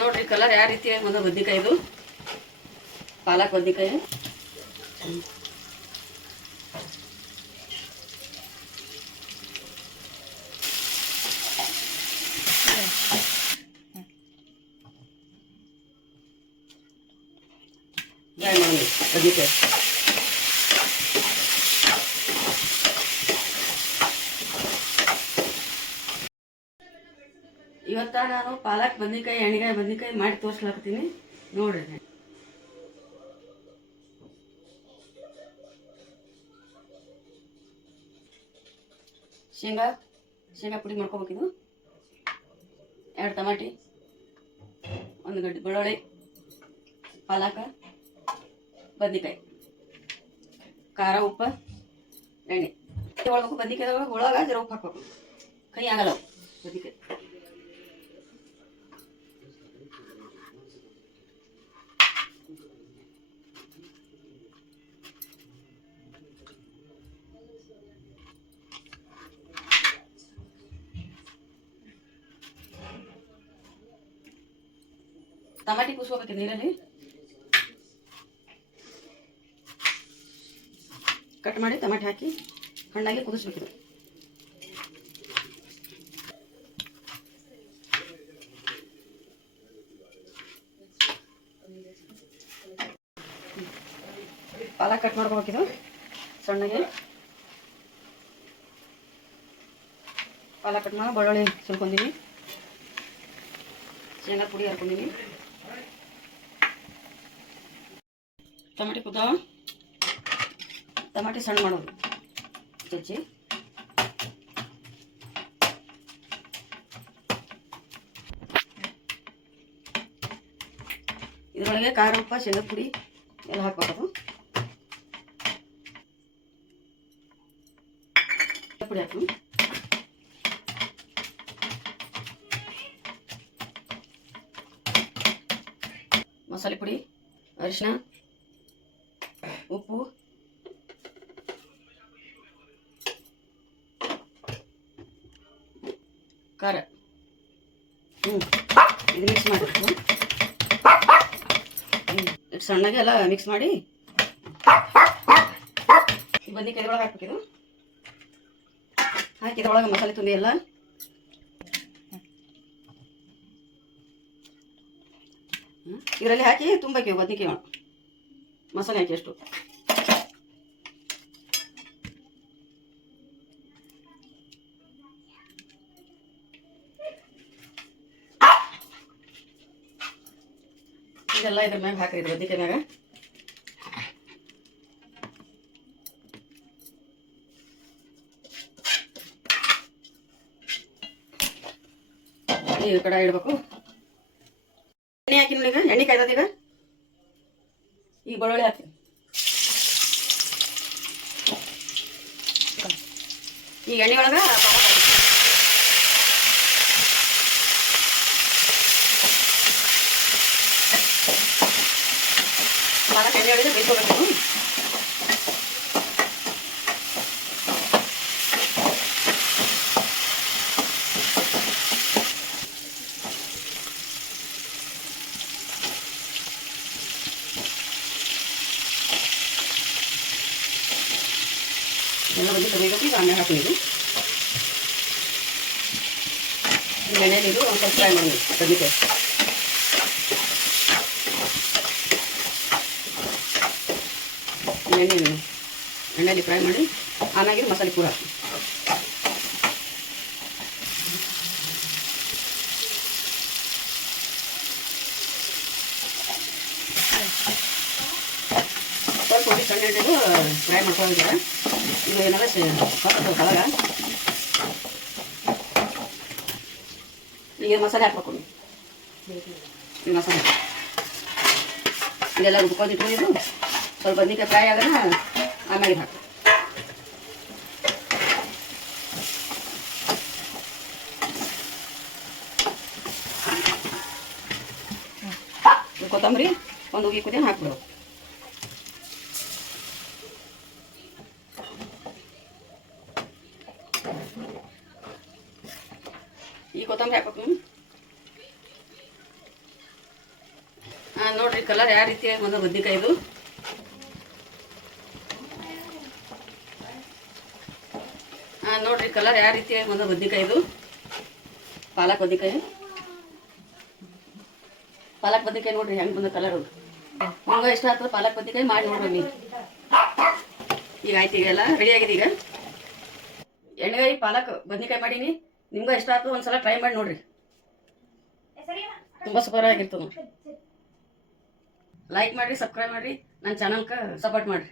ನೋಡ್ರಿ ಕಲರ್ ಯಾವ ರೀತಿ ಬಂದ ಬದ್ನಿಕಾಯಿ ಇದು? ಪಾಲಕ್ ಬದ್ನಿಕಾಯಿ. ಬದ್ನಿಕಾಯಿ. ಇವತ್ತ ನಾನು ಪಾಲಕ್, ಬದ್ನಿಕಾಯಿ ಎಣ್ಣೆಗಾಯಿ ಬದ್ನಿಕಾಯಿ ಮಾಡಿ ತೋರ್ಸ್ಲಾಕತ್ತೀನಿ. ನೋಡ್ರಿ ಶೇಂಗಾ ಶೇಂಗಾ ಪುಡಿ ಮಾಡ್ಕೋಬೇಕಿದು ಎರಡು ಟಮಾಟಿ, ಒಂದು ಗಡ್ಡೆ ಬೆಳ್ಳುಳ್ಳಿ, ಪಾಲಕ, ಬದ್ನಿಕಾಯಿ. ಖಾರ, ಉಪ್ಪು, ಎಣ್ಣೆ. ಒಳಗೆ ಬದ್ನಿಕಾಯಿ ಒಳಗೆ ಜರ ಉಪ್ಪು ಹಾಕ್ಬೇಕು. ಕೈ ಆಗಲ್ಲ ಅವು ಬದ್ನಿಕಾಯಿ. ಟಮಾಟಿ ಕುಸ್ಕೋಬೇಕು ನೀರಲ್ಲಿ? ಕಟ್ ಮಾಡಿ ಟಮಾಟಿ ಹಾಕಿ ಹಣ್ಣಾಗಿ ಕುದಿಸ್ಬೇಕಿದು. ಪಾಲಕ್ ಕಟ್ ಮಾಡ್ಕೋಬೇಕಿದು, ಸಣ್ಣಗೆ. ಪಾಲಕ್ ಕಟ್ ಮಾಡಿ, ಬೆಳ್ಳುಳ್ಳಿ ಸುಲ್ಕೊಂಡೀನಿ ಶೇಂಗಾ ಪುಡಿ ಹಾಕೊಂಡಿನಿ. ಟಮಾಟಿ ಕುದ್ದಾವ ಟಮಾಟಿ ಸಣ್ಣ ಮಾಡೋದು ಚಚ್ಚಿ ಇದರೊಳಗೆ ಖಾರ ಉಪ್ಪ ಶೇಂಗಾ ಪುಡಿ ಎಲ್ಲ ಹಾಕ್ಬೇಕು ಪುಡಿ ಹಾಕು ಮಸಾಲೆ ಪುಡಿ ಅರಿಶಿನ ಉಪ್ಪು. ಖಾರ. ಹ್ಞೂ ಇದು ಮಿಕ್ಸ್ ಮಾಡಬೇಕು ಇಟ್ಟು ಸಣ್ಣಗೆ ಎಲ್ಲ ಮಿಕ್ಸ್ ಮಾಡಿ. ಬದ್ನಿಕಾಯಿ ಒಳಗೆ ಹಾಕ್ಬೇಕಿದು ಹಾಕಿದ್ರೊಳಗೆ ಮಸಾಲೆ ತುಂಬಿ ಎಲ್ಲ. ಇದರಲ್ಲಿ ಹಾಕಿ ತುಂಬಕ್ಕೆ ಬದ್ನಿಕಾಯಿ ಒಣ ಮಸಾಲೆ ಹಾಕಿ ಅಷ್ಟು. ಇದೆಲ್ಲ ಇದ್ರ ಮ್ಯಾಗ ಹಾಕ್ರಿ ಇದು ಬದ್ನಿಕಾಯಿ ಮ್ಯಾಗ. ಈ ಕಡೆ ಇಡ್ಬೇಕು. ಹಾಕಿ ನೋಡಿ ಈಗ ಎಣ್ಣೆ ಕಾಯ್ತದ ಈಗ ಈಗ ಬೆಳ್ಳುಳ್ಳಿ ಹಾಕಿ. ಈಗ ಎಣ್ಣೆ ಒಳಗ ನಾಲ್ಕು ಎಣ್ಣೆ ಒಳಗೆ ಬೇಯಿಸ್ಕೋಬೇಕು. ಎಲ್ಲ ತೆಗಿಬೇಕು ಈಗ ಆಮೇಲೆ ಹಾಕಿದ್ದು ಎಣ್ಣೆಯಲ್ಲಿ ಇದು? ಒಂದು ಸ್ವಲ್ಪ ಫ್ರೈ ಮಾಡಿ ಬದ್ನಿಕಾಯಿ ಎಣ್ಣೆ ಎಣ್ಣೆಯಲ್ಲಿ ಫ್ರೈ ಮಾಡಿ ಆಮೇಲೆ ಮಸಾಲೆ ಪೂರ ಹಾಕಿ ಸ್ವಲ್ಪ ಸಣ್ಣ ಫ್ರೈ ಮಾಡ್ಕೊಂಡಿದ್ದಾರೆ. ಇದು ಏನಾರ ಹೊತ್ತು ಕಲಗ ಈಗ ಮಸಾಲೆ ಹಾಕ್ಬೇಕು ಈ ಮಸಾಲೆ ಇದೆಲ್ಲ ರುಬ್ಕೊಂಡು ಇಟ್ಕೊಂಡಿದ್ದು ಸ್ವಲ್ಪ ಬದ್ನಿಕಾಯಿ ಫ್ರೈ ಆಗೋಣ ಆಮೇಲೆ ಹಾಕು ಕೊತ್ತಂಬರಿ ಒಂದು ಉಗಿ ಕುದಿಯನ್ನು ಹಾಕ್ಬಿಡು ಈ ಕೊತ್ತಂಬರಿ ಹಾಕ್ಬೇಕು ನೋಡ್ರಿ ಕಲರ್ ಯಾವ ರೀತಿ ಬಂದ ಬದ್ನಿಕಾಯ್ದು ಹಾಂ, ನೋಡ್ರಿ ಕಲರ್ ಯಾವ ರೀತಿ ಬಂದ ಬದ್ನಿಕಾಯ್ದು ಪಾಲಕ್ ಬದ್ನಿಕಾಯಿ? ಪಾಲಕ್ ಬದ್ನಿಕಾಯಿ ನೋಡ್ರಿ, ಹೆಂಗೆ ಬಂದ ಕಲರ್ ನಿಮ್ಗೆ ಇಷ್ಟ ಆಗ್ತದೆ ಪಾಲಕ್ ಬದ್ನಿಕಾಯಿ? ಮಾಡಿ ನೋಡ್ರಿ ಈಗ ಆಯ್ತು ಈಗೆಲ್ಲ ರೆಡಿ ಆಗಿದೆ ಈಗ ಎಣ್ಣೆಗಾಯಿ ಪಾಲಕ್ ಬದ್ನಿಕಾಯಿ ಮಾಡೀನಿ ನಿಮ್ಗೆ ಇಷ್ಟ ಆಗ್ತದೆ ಒಂದ್ಸಲ ಟ್ರೈ ಮಾಡಿ ನೋಡ್ರಿ. ತುಂಬ ಸೂಪರ್ ಆಗಿರ್ತದೆ. ಲೈಕ್ ಮಾಡಿರಿ ಸಬ್ಸ್ಕ್ರೈಬ್ ಮಾಡಿರಿ. ನನ್ನ ಚಾನಲ್ಗೆ ಸಪೋರ್ಟ್ ಮಾಡಿರಿ.